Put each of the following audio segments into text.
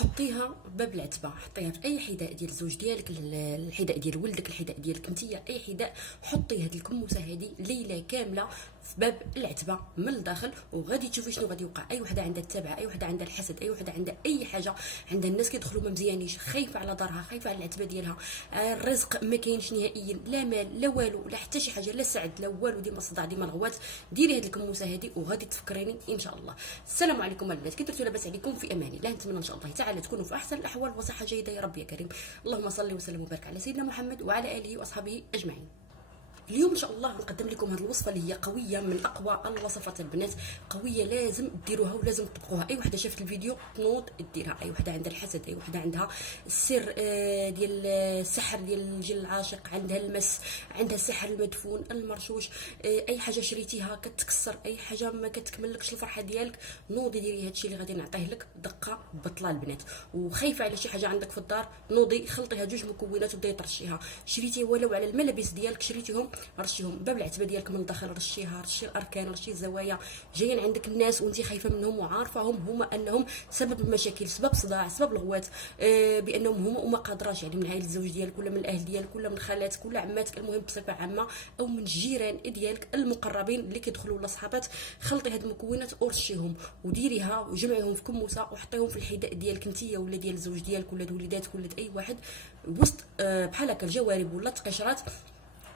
حطيها باب العتبه، حطيها في اي حذاء ديال الزوج ديالك، الحذاء ديال ولدك، الحذاء ديالك نتيا، اي حذاء. حطي هاد الكموسه هادي ليله كامله في باب العتبه من الداخل، وغادي تشوفي شنو غادي يوقع. اي وحده عندها التبع، اي وحده عندها الحسد، اي وحده عندها اي حاجه، عندها الناس كيدخلوا ما مزيانيش، خايفه على دارها، خايفه على العتبه ديالها، الرزق ما كاينش نهائيا، لا مال لا والو، لا حتى شي حاجه، لا سعد لا والو، ديما صداع ديما الغوات. ديري هاد الكموسه هادي وغادي تفكريني ان شاء الله. السلام عليكم البنات، كي درتو لاباس عليكم؟ في امان الله. نتمنى ان شاء الله تعالى تكونوا في احسن الاحوال وصحه جيده يا رب يا كريم. اللهم صل وسلم وبارك على سيدنا محمد وعلى اله واصحابه اجمعين. اليوم ان شاء الله نقدم لكم هذه الوصفه اللي هي قويه، من اقوى الوصفات البنات، قويه لازم ديروها ولازم تطبقوها. اي وحده شافت الفيديو تنوض ديرها، اي وحده عندها الحسد، اي وحده عندها السر ديال السحر ديال الجن العاشق، عندها المس، عندها السحر المدفون المرشوش، اي حاجه شريتيها كتكسر، اي حاجه ما كتكملكش الفرحه ديالك، نوضي ديري هادشي اللي غادي نعطيه لك دقه بطله البنات. وخايفه على شي حاجه عندك في الدار، نوضي خلطيها جوج مكونات وبداي ترشيها. شريتي ولو على الملابس ديالك، شريتيهم رشيهم، باب العتبه ديالك من الداخل رشيها، رشي الاركان، رشي الزوايا. جايين عندك الناس وانت خايفه منهم وعارفاهم هما انهم سبب المشاكل، سبب صداع، سبب الغوات، بانهم هما وما قادراش، يعني من عائله الزوج ديالك ولا من الاهل ديالك ولا من خالاتك ولا عماتك، المهم بصفه عامه، او من الجيران ديالك المقربين اللي كيدخلوا ولا صحابات. خلطي هاد المكونات ورشيهم وديريها وجمعيهم في كموسه وحطيهم في الحذاء ديالك نتيا ولا ديال الزوج ديالك ولا وليداتك ولا اي واحد، وسط بحال هكا الجوارب ولا التقشرات،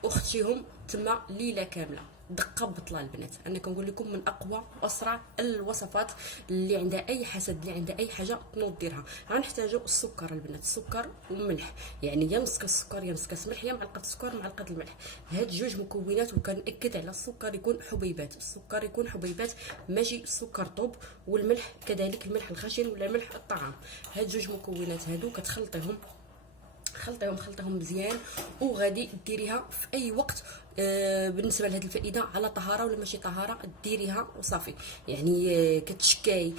واختيهم تما ليله كامله. دقه بطله البنات، انا كنقول لكم من اقوى واسرع الوصفات. اللي عندها اي حسد، اللي عندها اي حاجه تنوض ديرها. غنحتاجوا السكر البنات، السكر والملح، يعني يا نص كاس السكر يا نص كاس ملح، يا معلقه السكر معلقه الملح. هاد جوج مكونات، وكنأكد على السكر يكون حبيبات، السكر يكون حبيبات ماشي السكر طوب، والملح كذلك، الملح الخشن ولا ملح الطعام. هاد جوج مكونات هادو كتخلطيهم، خلطيهم مزيان، وغادي ديريها في اي وقت. بالنسبه لهذه الفائده على طهاره ولا ماشي طهاره ديريها وصافي. يعني كتشكاي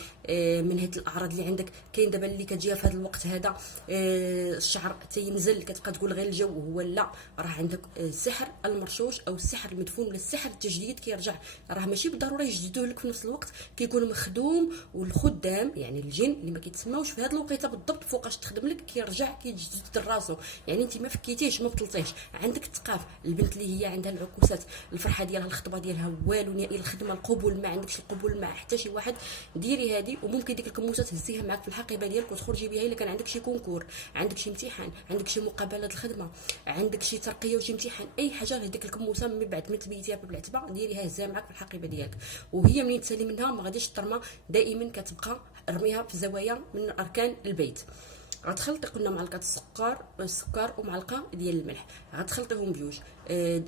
من هاد الاعراض اللي عندك، كاين دابا اللي كتجيها في هذا الوقت هذا الشعر تينزل، كتبقى تقول غير الجو، هو لا، راه عندك السحر المرشوش او السحر المدفون ولا السحر التجديد كيرجع. راه ماشي بالضروره يجددوه لك في نفس الوقت، كيكون مخدوم، والخدام يعني الجن اللي ما كيتسماوش في هذه الوقيته بالضبط فوقاش تخدم لك كيرجع كيتجدد راسو. يعني انت ما فكيتيش ما بطلتيش، عندك الثقاف. البنت اللي هي عندها العكوسات، الفرحه ديالها، الخطبه ديالها والو نهائي، الخدمه، القبول، ما عندكش القبول مع حتى شي واحد، ديري هذه. وممكن ديك الكموسه تهزيها معك في الحقيبه ديالك وتخرجي بها الا كان عندك شي كونكور، عندك شي امتحان، عندك شي مقابله الخدمه، عندك شي ترقيه وشي امتحان، اي حاجه. هذيك الكموسه من بعد ما تبيتيها بالعتبه ديريها هزها معك في الحقيبه ديالك، وهي منين تسالي منها ما غاديش ترمى، دائما كتبقى رميها في الزوايا من اركان البيت. غتخلطي قلنا معلقه السكر ومعلقه ديال الملح، غتخلطيهم بجوج.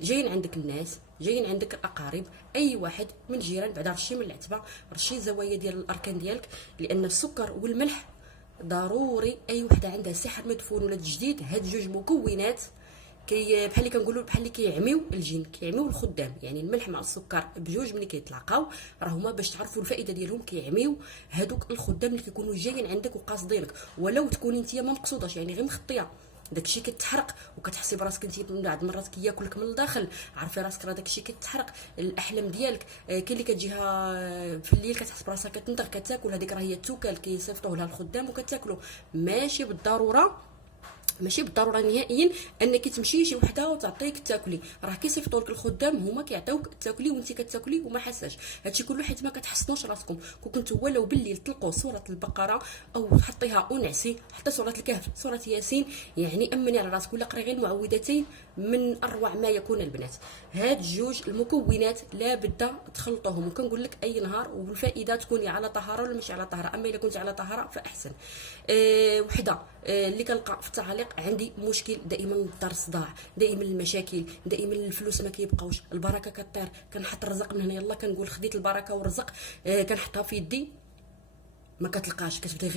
جايين عندك الناس، جايين عندك الاقارب، اي واحد من الجيران، بعدا رشي من العتبه، رشي الزوايا ديال الاركان ديالك، لان السكر والملح ضروري. اي وحده عندها سحر مدفون ولا تجديد، هاد جوج مكونات بحال اللي كنقولوا بحال اللي كيعميو الجن، كيعميو الخدام. يعني الملح مع السكر بجوج ملي كيتلاقاو راه هما باش تعرفوا الفائده ديالهم، كيعميو هادوك الخدام اللي كيكونوا جايين عندك وقاصدينك، ولو تكوني انت ما مقصوداش، يعني غير مخطيه داكشي كتحرق وكتحسي براسك انت من بعد مرات كياكلك من الداخل، عارفه راسك راه داكشي كتحرق. الاحلام ديالك كاين اللي كتجيها في الليل كتحس براسها كتنطق كتاكل، هذيك راه هي التوكل كيصيفطوه لها الخدام وكتاكلوا. ماشي بالضروره نهائيا انك تمشي شي وحده وتعطيك تاكلي، راه كيصيفطوا لك الخدام هما كيعطيوك تاكلي وانت كتاكلي وما حاساش. هادشي كله حيت ما كتحسنوش راسكم. كنتو ولو بالليل تلقوا سوره البقره او حطيها ونعسي، حتى سوره الكهف، سوره ياسين، يعني امني على راسك، ولا قري غير المعوذتين، من اروع ما يكون البنات. هاد جوج المكونات لابد تخلطوهم، وكنقول لك اي نهار، والفائده تكوني على طهاره ولا مش على طهاره. اما الا كنتي على طهاره فاحسن. وحده اللي كنلقى في التعليق عندي مشكل دائما الدار، صداع دائما، المشاكل دائما، الفلوس ما كيبقاوش، البركه كطير، كنحط الرزق من هنا، يلا كنقول خديت البركه والرزق، كنحطها في يدي ما كتلقاش، كتبداي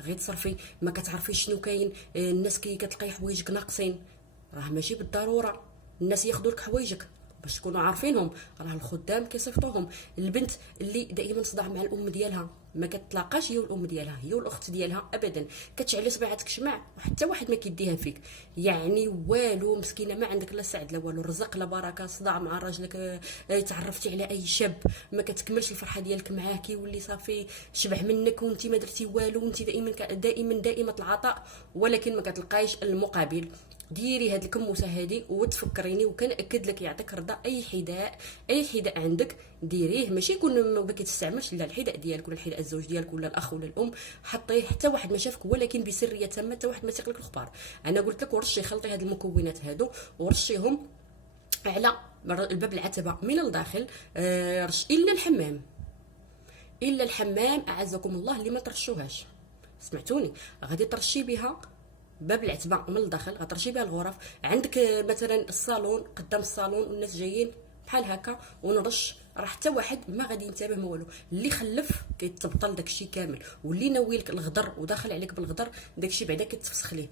غير تصرفي، ما كتعرفيش شنو كاين. الناس كتلقاي حوايجك ناقصين، راه ماشي بالضروره الناس ياخذوا لك حوايجك باش تكونوا عارفينهم، راه الخدام كيصيفطوهم. البنت اللي دائما صداع مع الام ديالها، ما كتلاقاش هي والام ديالها هي والاخت ديالها ابدا، كتشعلي صبيعاتك شمع وحتى واحد ما كيديها فيك، يعني والو مسكينه، ما عندك لا سعد لا والو، رزق لا بركه، صداع مع راجلك، تعرفتي على اي شاب ما كتكملش الفرحه ديالك معاه، كيولي صافي شبع منك وانت ما درتي والو، وانت دائما العطاء، ولكن ما كتلقايش المقابل. ديري هاد الكموسه هادي وتفكريني، وكنأكد لك يعطيك رضا اي حذاء عندك ديريه، ماشي يكون ما كيتستعملش، لا الحذاء ديالك ولا الحذاء الزوج ديالك ولا الاخ ولا الام، حطيه حتى واحد ما شافك، ولكن بسريه تامه، حتى واحد ما تيقلك الخبار. انا قلت لك ورشي، خلطي هاد المكونات هادو ورشيهم على الباب العتبه من الداخل، رش الا الحمام اعزكم الله اللي ما ترشوهاش، سمعتوني، غادي ترشي بها باب العتبه من الداخل، غترشي بها الغرف عندك، مثلا الصالون، قدام الصالون والناس جايين بحال هكا، ونرش، راه حتى واحد ما غادي ينتبه ما والو، اللي خلف كيتبطل داكشي كامل، واللي ناوي لك الغدر وداخل عليك بالغدر داكشي بعدا كتفسخ ليه،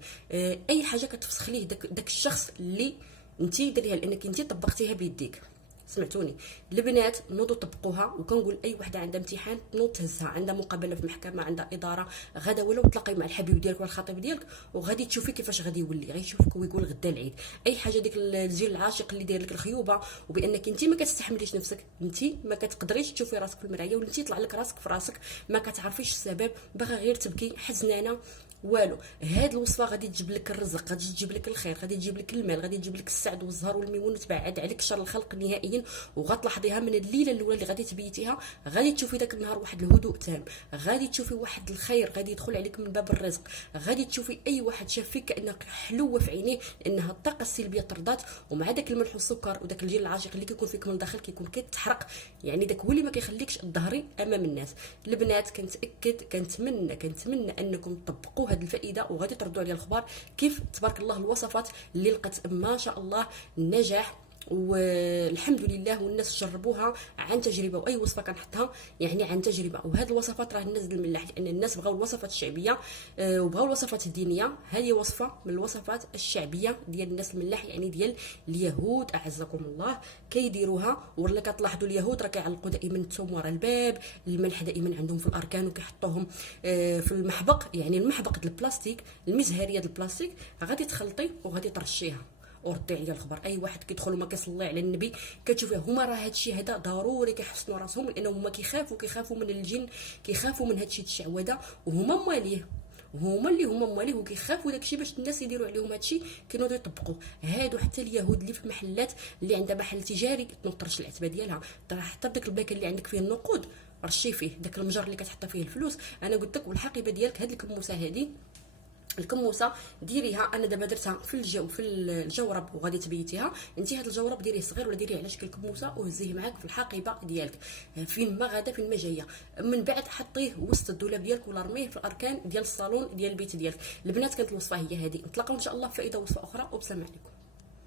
اي حاجه كتفسخ ليه داك الشخص اللي انت ديريها، لانك انت طبقتيها بيديك. سمعتوني البنات، نوضوا طبقوها، وكنقول اي وحده عندها امتحان تنوض تهزها، عندها مقابله في المحكمه، عندها اداره، غدا ولو تلاقي مع الحبيب ديالك ولا الخطيب ديالك، وغادي تشوفي كيفاش غادي يولي، غيشوفك ويقول غدا العيد. اي حاجه ديك الجيل العاشق اللي داير لك الخيوبه، وبانك انت ما كتستحمليش نفسك، انت ما كتقدريش تشوفي راسك في المرايه، ولا انت يطلع لك راسك في راسك ما كتعرفيش السبب، باغا غير تبكي حزنانه والو. هاد الوصفه غادي تجيب لك الرزق، غادي تجيب لك الخير، غادي تجيب لك المال، غادي تجيب لك السعد والزهر والميمون، وتبعد عليك شر الخلق نهائيا، وغتلاحظيها من الليله الاولى اللي غادي تبيتيها، غادي تشوفي داك النهار واحد الهدوء تام، غادي تشوفي واحد الخير غادي يدخل عليك من باب الرزق، غادي تشوفي اي واحد شاف فيك كانك حلوه في عينيه، لانها الطاقه السلبيه طردات، ومع داك الملح والسكر وداك الجيل العاشق اللي كيكون فيك من الداخل كيكون كيتحرق، يعني داك هو اللي ما كيخليكش تظهري امام الناس. البنات كنتمنى انكم تطبقوا هذه الفائده، وغادي تردوا عليا الخبر كيف تبارك الله الوصفات اللي لقات ما شاء الله النجاح، والحمد لله، والناس جربوها عن تجربه، واي وصفه كنحطها يعني عن تجربه. وهذه الوصفات راه الناس الملاح، لان الناس بغاو الوصفات الشعبيه، وبغاو الوصفات الدينيه، هذه وصفه من الوصفات الشعبيه ديال الناس الملاح، يعني ديال اليهود اعزكم الله كيديروها. ولا كتلاحظوا اليهود راه كيعلقوا دائما الثوم ورا الباب، الملح دائما عندهم في الاركان، وكيحطوهم في المحبق، يعني المحبق ديال البلاستيك، المزهريه ديال البلاستيك، غادي تخلطي وغادي ترشيها وردي عليا الخبر. اي واحد كيدخل وما كيصلي على النبي كتشوفيه، هما راه هادشي هذا ضروري كيحسنوا راسهم، لانهم هما كيخافوا من الجن، كيخافوا من هادشي الشعوذه، وهما مواليه، هما مواليه وكيخافوا داكشي باش الناس يديروا عليهم هادشي، كينوضوا يطبقوه. هادو حتى اليهود اللي في المحلات، اللي عندها محل تجاري تنطرش العتبه ديالها، حتى بداك الباك اللي عندك فيه النقود رشي فيه داك المجر اللي كتحط فيه الفلوس. انا قلت لك، والحقيبه ديالك هاد الكموسه هادي، الكموسه ديريها، انا دابا درتها في الجورب وغادي تبيتيها انت. هذا الجورب ديريه صغير ولا ديريه على شكل كموسه، وهزيه معاك في الحقيبه ديالك، فين ما غادا فين ما جايه، من بعد حطيه وسط الدولاب ديالك، ولا رميه في الاركان ديال الصالون ديال البيت ديالك. البنات كانت الوصفه هي هذه، نتلاقاو ان شاء الله في فائده وصفه اخرى، وبسلام عليكم.